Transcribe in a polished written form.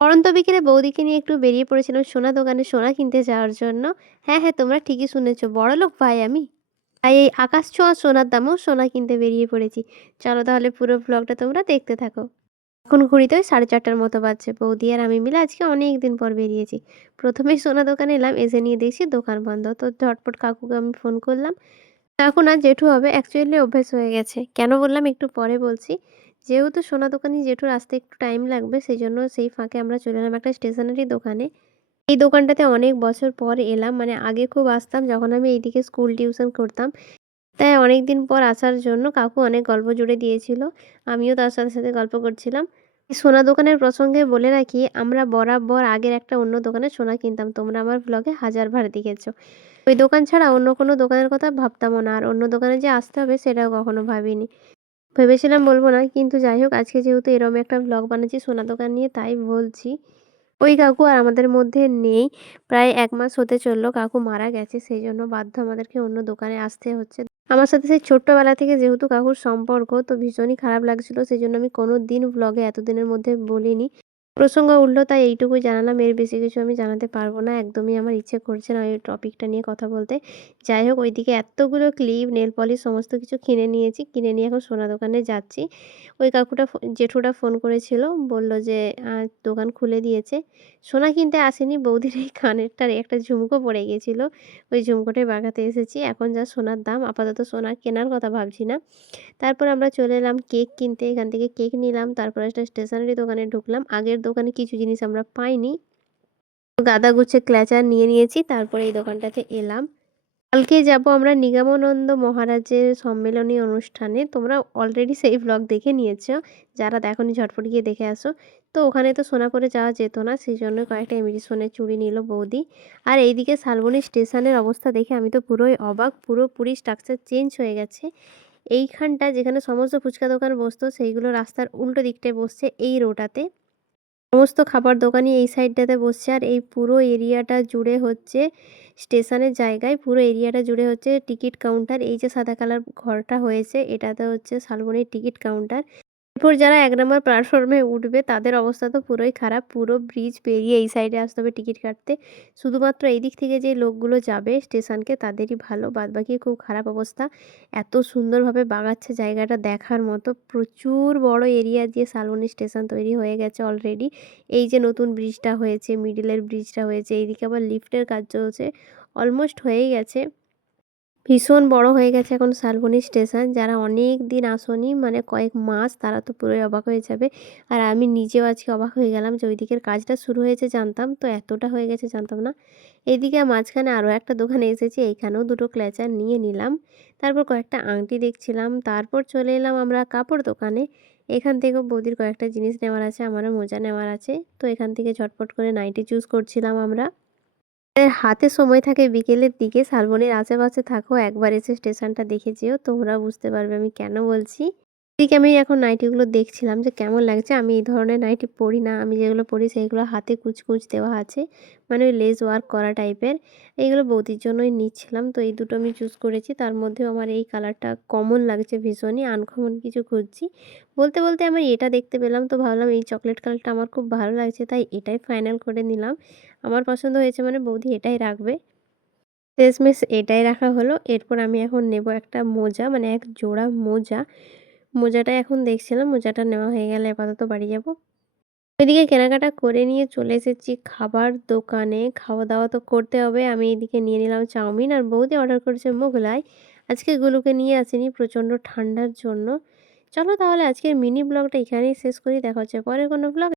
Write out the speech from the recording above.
পড়ন্ত বিকেলে বৌদিকে নিয়ে একটু বেরিয়ে পড়েছিলাম সোনা দোকানে সোনা কিনতে যাওয়ার জন্য। হ্যাঁ, হ্যাঁ, তোমরা ঠিকই শুনেছ, বড়লোক ভাই আমি। তাই এই আকাশ ছোঁয়া সোনার দামেও সোনা কিনতে বেরিয়ে পড়েছি। চলো তাহলে পুরো ভ্লগটা তোমরা দেখতে থাকো। এখন ঘড়িতে ওই 4:30টার মতো বাজছে। বৌদি আর আমি মিলে আজকে অনেক দিন পর বেরিয়েছি। প্রথমেই সোনা দোকানে এলাম, এসে নিয়ে দেখছি দোকান বন্ধ। তো ঝটপট কাকুকে আমি ফোন করলাম। এখন আর জেঠু হবে, অ্যাকচুয়ালি অভ্যেস হয়ে গেছে। কেন বললাম একটু পরে বলছি। যেহেতু সোনা দোকানি জেঠুর আসতে একটু টাইম লাগবে, সেজন্য সেই ফাঁকে আমরা চলে এলাম একটা স্টেশনারি দোকানে। এই দোকানটাতে অনেক বছর পর এলাম, মানে আগে খুব আসতাম যখন আমি এইদিকে স্কুল টিউশন করতাম। তাই অনেকদিন পর আসার জন্য কাকু অনেক গল্প জুড়ে দিয়েছিল। আমিও তার সাথে সাথে গল্প করছিলাম। এই সোনা দোকানের প্রসঙ্গে বলে রাখি, আমরা বরাবর আগের একটা অন্য দোকানে সোনা কিনতাম, তোমরা আমার ব্লগে হাজারবার দেখেছো। ওই দোকান ছাড়া অন্য কোনো দোকানের কথা ভাবতামও না, আর অন্য দোকানে যে আসতে হবে সেটাও কখনো ভাবিনি। ভেবেছিলাম বলবো না, কিন্তু যাই হোক আজকে যেহেতু এরম একটা ব্লগ বানাচ্ছি সোনা দোকান নিয়ে, তাই বলছি। ওই কাকু আর আমাদের মধ্যে নেই। প্রায় ১ মাস হতে চললো, কাকু মারা গেছে, সেই জন্য বাধ্য আমাদেরকে অন্য দোকানে আসতে হচ্ছে। আমার সাথে সেই ছোট্টবেলা থেকে যেহেতু কাকুর সম্পর্ক, তো ভীষণই খারাপ লাগছিল, সেই জন্য আমি কোনো দিন ব্লগে এতদিনের মধ্যে বলিনি। প্রসঙ্গ উঠলো তাই এইটুকুই জানালাম, এর বেশি কিছু আমি জানাতে পারবো না, একদমই আমার ইচ্ছে করছে না এই টপিকটা নিয়ে কথা বলতে। যাই হোক ওইদিকে এতগুলো ক্লিপ, নেল পলিশ সমস্ত কিছু কিনে নিয়েছি, কিনে নিয়ে এখন সোনা দোকানে যাচ্ছি। ওই কাকুটা জেঠুটা ফোন করেছিল, বলল যে দোকান খুলে দিয়েছে। সোনা কিনতে আসেনি, বৌদির এই কানেরটার একটা ঝুমকো পড়ে গিয়েছিল, ওই ঝুমকোটাই বাগাতে এসেছি। এখন যা সোনার দাম, আপাতত সোনা কেনার কথা ভাবছি না। তারপর আমরা চলে এলাম কেক কিনতে, এখান থেকে কেক নিলাম, তারপর একটা স্টেশনারি দোকানে ঢুকলাম। আগের দোকানে কিছু জিনিস আমরা পাইনি, গাদা গুছে ক্ল্যাচার নিয়ে নিয়েছি, তারপরে এই দোকানটাতে এলাম। কালকে যাব আমরা নিগমানন্দ মহারাজের সম্মেলনী অনুষ্ঠানে, তোমরা অলরেডি সেই ব্লগ দেখে নিয়েছো, যারা দেখোনি ঝটপট গিয়ে দেখে আসো। তো ওখানে তো সোনা করে যাওয়া যেত না, সেই জন্য কয়েকটা ইমিটেশনের চুড়ি নিল বৌদি। আর এইদিকে শালবনী স্টেশনের অবস্থা দেখে আমি তো পুরোই অবাক, পুরোপুরি স্ট্রাকচার চেঞ্জ হয়ে গেছে। এইখানটা যেখানে সমস্ত ফুচকা দোকান বসতো সেইগুলো রাস্তার উল্টো দিকটায় বসছে, এই রোটাতে সমস্ত খাবার দোকানই এই সাইডটাতে বসছে। আর এই পুরো এরিয়াটা জুড়ে হচ্ছে স্টেশনের জায়গায়, পুরো এরিয়াটা জুড়ে হচ্ছে টিকিট কাউন্টার। এই যে সাদা কালার ঘরটা হয়েছে এটাতে হচ্ছে শালবনীর টিকিট কাউন্টার। এরপর যারা ১ নম্বর প্ল্যাটফর্মে উঠবে তাদের অবস্থা তো পুরোই খারাপ, পুরো ব্রিজ পেরিয়ে এই সাইডে আসতে হবে টিকিট কাটতে। শুধুমাত্র এই দিক থেকে যে লোকগুলো যাবে স্টেশনকে তাদেরই ভালো, বাদবাকি খুব খারাপ অবস্থা। এত সুন্দরভাবে বাগাচ্ছে জায়গাটা দেখার মতো, প্রচুর বড় এরিয়া দিয়ে শালবনী স্টেশন তৈরি হয়ে গেছে অলরেডি। এই যে নতুন ব্রিজটা হয়েছে, মিডিলের ব্রিজটা হয়েছে, এইদিকে আবার লিফটের কাজ চলছে, অলমোস্ট হয়েই গেছে। ভীষণ বড় হয়ে গেছে এখন শালবনী স্টেশন। যারা অনেক দিন আসোনি, মানে কয়েক মাস, তারা তো পুরোই অবাক হয়ে যাবে। আর আমি নিজেও আজকে অবাক হয়ে গেলাম যে ওই দিকের কাজটা শুরু হয়েছে জানতাম, তো এতটা হয়ে গেছে জানতাম না। এদিকে মাঝখানে আরও একটা দোকানে এসেছি, এইখানেও দুটো ক্ল্যাচার নিয়ে নিলাম। তারপর কয়েকটা আংটি দেখছিলাম, তারপর চলে এলাম আমরা কাপড় দোকানে। এখান থেকেও বৌদির কয়েকটা জিনিস নেওয়ার আছে, আমারও মোজা নেওয়ার আছে। তো এখান থেকে ঝটপট করে নাইটি চুজ করছিলাম আমরা। হাতে সময় থাকে বিকেলের দিকে, শালবনীর আশেপাশে থাকো, একবার এসে স্টেশনটা দেখে যেও, তোমরা বুঝতে পারবে আমি কেন বলছি। এদিকে আমি এখন নাইটিগুলো দেখছিলাম যে কেমন লাগছে। আমি এই ধরনের নাইটি পরি না, আমি যেগুলো পরি সেইগুলো হাতে কুচ কুচ দেওয়া আছে, মানে ওই লেস ওয়ার্ক করা টাইপের। এইগুলো বৌদির জন্যই নিচ্ছিলাম, তো এই দুটো আমি চুজ করেছি। তার মধ্যেও আমার এই কালারটা কমন লাগছে, ভীষণই আনকমন কিছু খুঁজছি। বলতে বলতে আমি এটা দেখতে পেলাম, তো ভাবলাম এই চকলেট কালারটা আমার খুব ভালো লাগছে, তাই এটাই ফাইনাল করে নিলাম। আমার পছন্দ হয়েছে মানে বৌদি এটাই রাখবে। শেষমেশ এটাই রাখা হলো। এরপর আমি এখন নেব একটা মোজা, মানে এক জোড়া মোজা। মোজাটা এখন দেখছিলাম, মোজাটা নেওয়া হয়ে গেলে আপাতত বাড়ি যাব। ওইদিকে কেনাকাটা করে নিয়ে চলে এসেছি খাবার দোকানে, খাওয়া দাওয়া তো করতে হবে। আমি এদিকে নিয়ে নিলাম চাউমিন, আর বৌদি অর্ডার করেছে মোগলাই। আজকে গুলোকে নিয়ে আসিনি প্রচণ্ড ঠান্ডার জন্য। চলো তাহলে আজকের মিনি ব্লগটা এখানেই শেষ করি, দেখা হচ্ছে পরের কোনো ব্লগ।